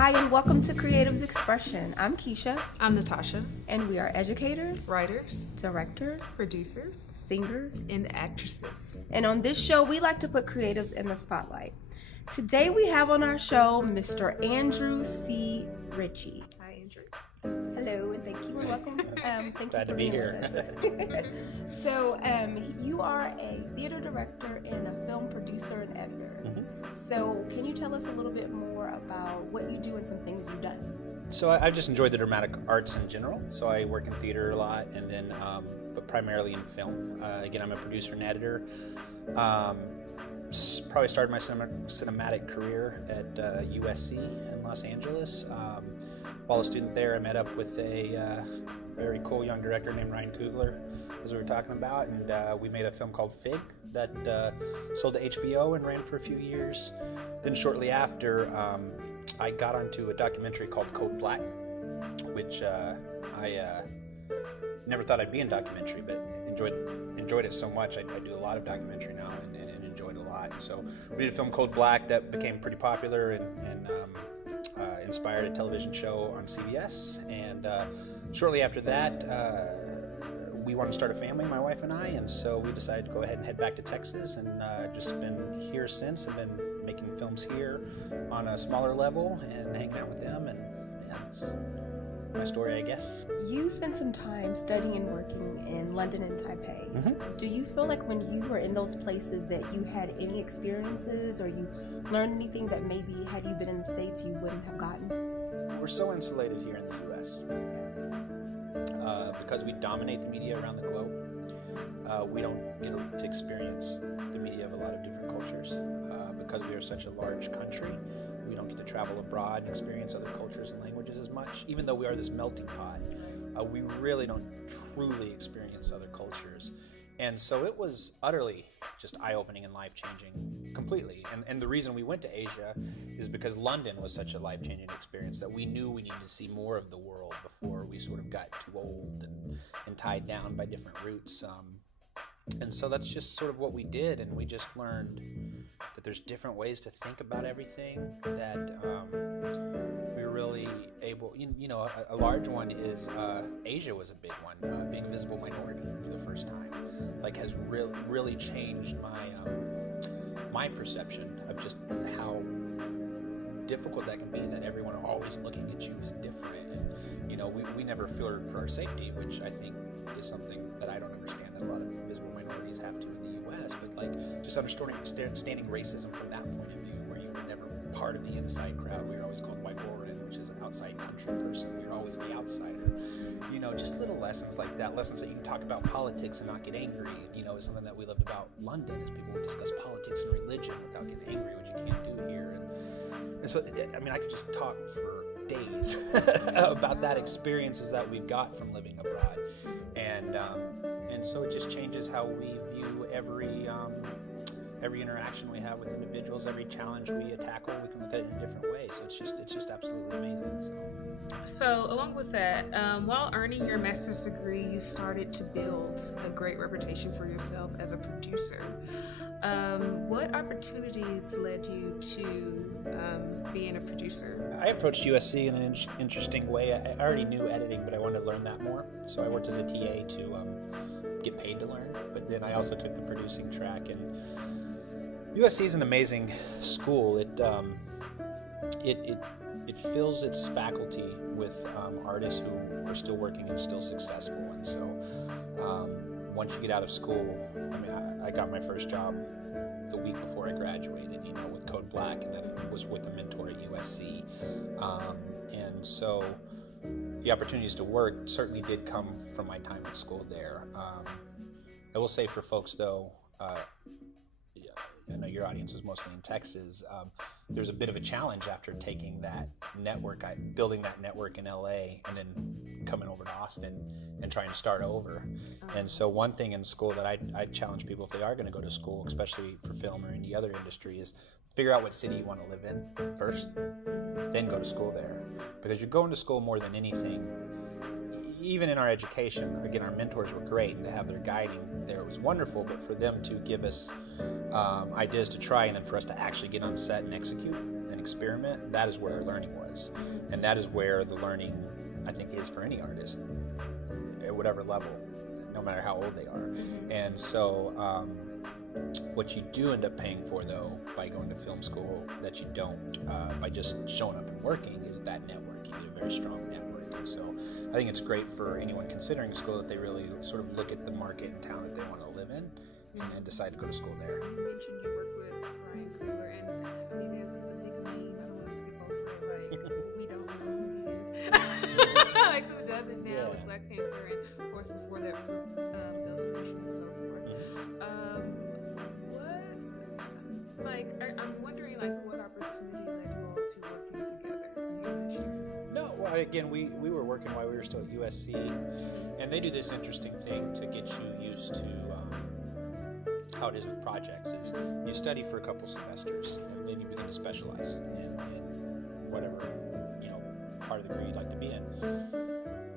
Hi, and welcome to Creatives Expression. I'm Keisha, I'm Natasha. and we are educators, Writers, directors, producers, singers, and actresses. and on this show, we like to put creatives in the spotlight. Today, we have on our show Mr. Andrew C. Richey. Hi, Andrew. Hello, and thank you, and welcome. Thank Glad you for to be being here. with us. So, you are a theater director and a film producer and editor. So, can you tell us a little bit more about what you do and some things you've done? So I've just enjoyed the dramatic arts in general. So I work in theater a lot, and then, but primarily in film. Again, I'm a producer and editor. Probably started my cinematic career at USC in Los Angeles. While a student there, I met up with a very cool young director named Ryan Coogler, as we were talking about, and we made a film called Fig that sold to HBO and ran for a few years. Then shortly after, I got onto a documentary called Code Black, which I never thought I'd be in documentary, but enjoyed it so much. I do a lot of documentary now and enjoyed it a lot. So we did a film Code Black that became pretty popular and inspired a television show on CBS. And shortly after that, we wanted to start a family, my wife and I, and so we decided to go ahead and head back to Texas, and just been here since, and been making films here on a smaller level and hanging out with them, and yeah, that's my story, I guess. You spent some time studying and working in London and Taipei. Mm-hmm. Do you feel like when you were in those places that you had any experiences or you learned anything that maybe had you been in the States you wouldn't have gotten? We're so insulated here in the U.S. Because we dominate the media around the globe. We don't get to experience the media of a lot of different cultures. Because we are such a large country, we don't get to travel abroad and experience other cultures and languages as much. Even though we are this melting pot, we really don't truly experience other cultures. And so it was utterly just eye-opening and life-changing completely. And the reason we went to Asia is because London was such a life-changing experience that we knew we needed to see more of the world before we sort of got too old and tied down by different roots. And so that's just sort of what we did, and we just learned that there's different ways to think about everything, that we're really able, a large one is Asia was a big one, being a visible minority for the first time, has really changed my perception of just how difficult that can be, that everyone always looking at you is different, and we never fear for our safety, which I think is something that I don't understand that a lot of visible minorities have to in the U.S., but just understanding racism from that point of view, where you were never part of the inside crowd. We were always called Waiboran, which is an outside country person. We were always the outsider. Just little lessons like that, lessons that you can talk about politics and not get angry, is something that we loved about London, is people would discuss politics and religion without getting angry, which you can't do here. And so, I could just talk for days about that experiences that we've got from living abroad, and so it just changes how we view every interaction we have with individuals, every challenge we tackle. We can look at it in a different way. So it's just absolutely amazing. So along with that, while earning your master's degree, you started to build a great reputation for yourself as a producer. What opportunities led you to being a producer? I approached USC in an interesting way. I already knew editing, but I wanted to learn that more. So I worked as a TA to get paid to learn, but then I also took the producing track. And USC is an amazing school. It fills its faculty with artists who are still working and still successful. And so once you get out of school, I got my first job the week before I graduated, with Code Black, and then was with a mentor at USC. And so the opportunities to work certainly did come from my time at school there. I will say for folks, though, I know your audience is mostly in Texas, there's a bit of a challenge after taking that network, building that network in LA, and then coming over to Austin and trying to start over. And so one thing in school that I challenge people, if they are going to go to school, especially for film or any other industry, is figure out what city you want to live in first, then go to school there. Because you're going to school more than anything, even in our education, again, our mentors were great, and to have their guiding there was wonderful, but for them to give us ideas to try, and then for us to actually get on set and execute and experiment, that is where our learning was. And that is where the learning, I think, is for any artist, at whatever level, no matter how old they are. And so what you do end up paying for, though, by going to film school that you don't by just showing up and working, is that network. You need a very strong network. And so I think it's great for anyone considering school that they really sort of look at the market and town that they want to live in and decide to go to school there. You mentioned you work with Ryan Coogler, and I mean, he's a big name. I don't want to skip over it. Like, we don't know who he is. Like, who doesn't now with Black Panther, and of course before that, Bill Station and so forth. I'm wondering, like, what opportunity led you all to working together? Do you want to share? No, well, again, we were working while we were still at USC, and they do this interesting thing to get you used to how it is with projects. Is you study for a couple semesters, and then you begin to specialize in whatever part of the career you'd like to be in.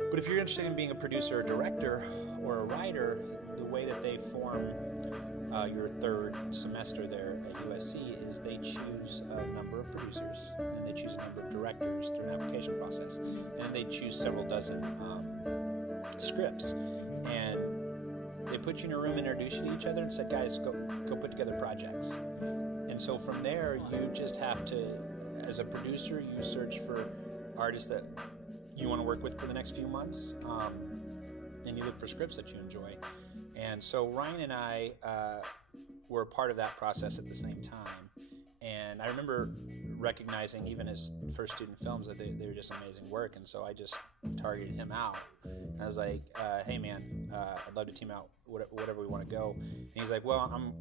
But if you're interested in being a producer or director or a writer, the way that they form your third semester there at USC is they choose a number of producers, and they choose a number of directors through an application process, and they choose several dozen scripts, and they put you in a room, introduce you to each other, and said, guys, go put together projects. And so from there, you just have to, as a producer, you search for artists that you want to work with for the next few months, and you look for scripts that you enjoy. And so Ryan and I were a part of that process at the same time. And I remember recognizing, even as first student films, that they were just amazing work. And so I just targeted him out. And I was like, hey man, I'd love to team out whatever we want to go. And he's like, well, I'm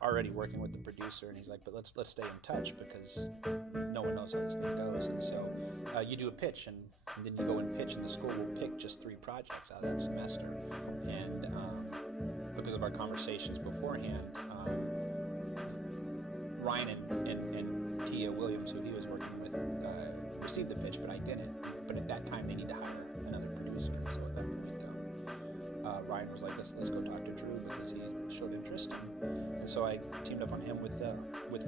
already working with the producer. And he's like, but let's stay in touch, because no one knows how this thing goes. And so you do a pitch, and then you go and pitch, and the school will pick just 3 projects out of that semester. And because of our conversations beforehand, Ryan and Tia Williams, who he was working with, received the pitch, but I didn't. But at that time, they need to hire another producer. And so at that point, Ryan was like, let's go talk to Drew, because he showed interest. And so I teamed up on him with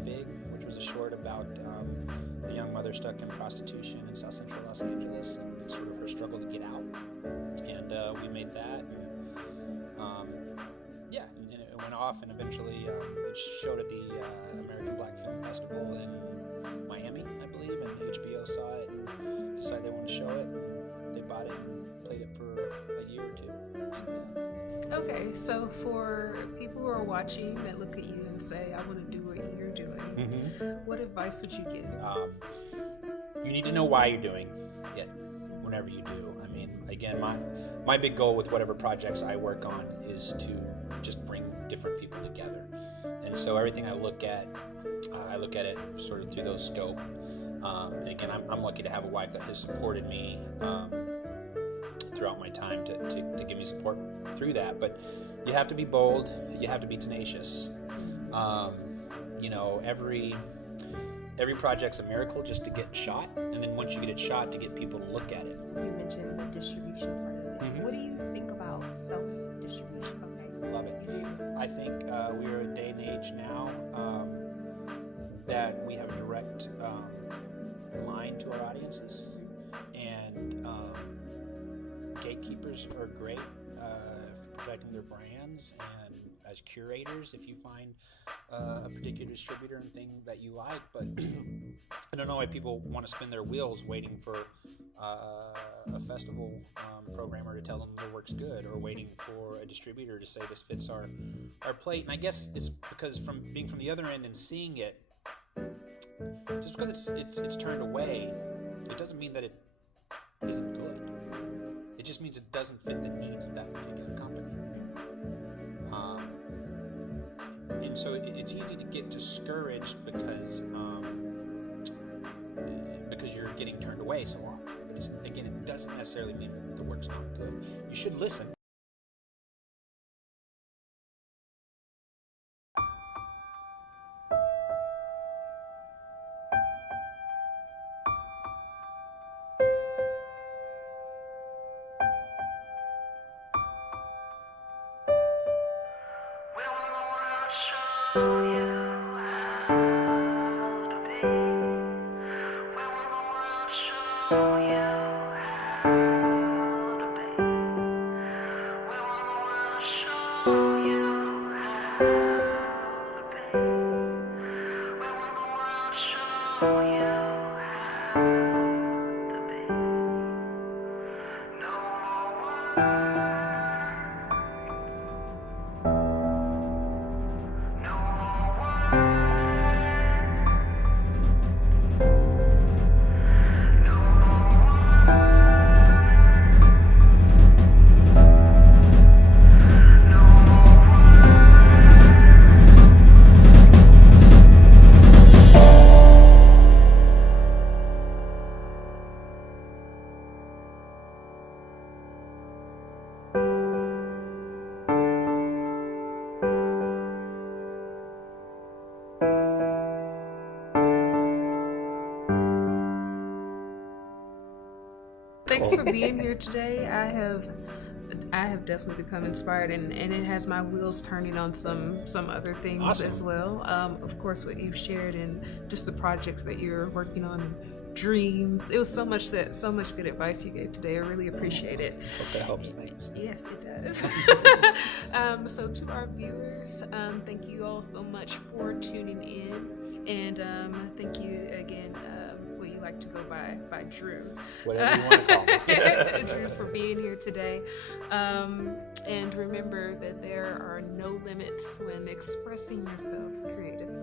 Fig, which was a short about a young mother stuck in prostitution in South Central Los Angeles, and sort of her struggle to get out. And we made that. And it went off, and eventually it showed at the American Black Film Festival in Miami, I believe, and HBO saw it and decided they wanted to show it. They bought it and played it for a year or 2. So, yeah. Okay, so for people who are watching that look at you and say, I want to do what you're doing, what advice would you give? You need to know why you're doing it whenever you do. I mean, again, my big goal with whatever projects I work on is to just bring different people together. And so everything I look at it sort of through those scope. And again, I'm lucky to have a wife that has supported me throughout my time to give me support through that. But you have to be bold. You have to be tenacious. Every project's a miracle just to get shot, and then once you get it shot, to get people to look at it. You mentioned the distribution part of it. What do you think about self-distribution? Okay, love it. You do. I think we are a day and age now that we have a direct line to our audiences, and gatekeepers are great for protecting their brands, and as curators, if you find a particular distributor and thing that you like. But I don't know why people want to spin their wheels waiting for a festival programmer to tell them their work's good, or waiting for a distributor to say this fits our plate. And I guess it's because from being from the other end and seeing it, just because it's turned away, it doesn't mean that it isn't good. It just means it doesn't fit the needs of that particular company. And so it's easy to get discouraged because you're getting turned away so often. But again, it doesn't necessarily mean that the work's not good. You should listen. Thanks for being here today. I have definitely become inspired, and it has my wheels turning on some other things Awesome. as well. Of course, what you've shared and just the projects that you're working on, and dreams. It was so much good advice you gave today. I really appreciate it. Hope that helps. Thanks. Yes, it does. So to our viewers, thank you all so much for tuning in, and thank you again. What you like to go by Drew. Whatever you want to call me. Drew, for being here today. And remember that there are no limits when expressing yourself creatively.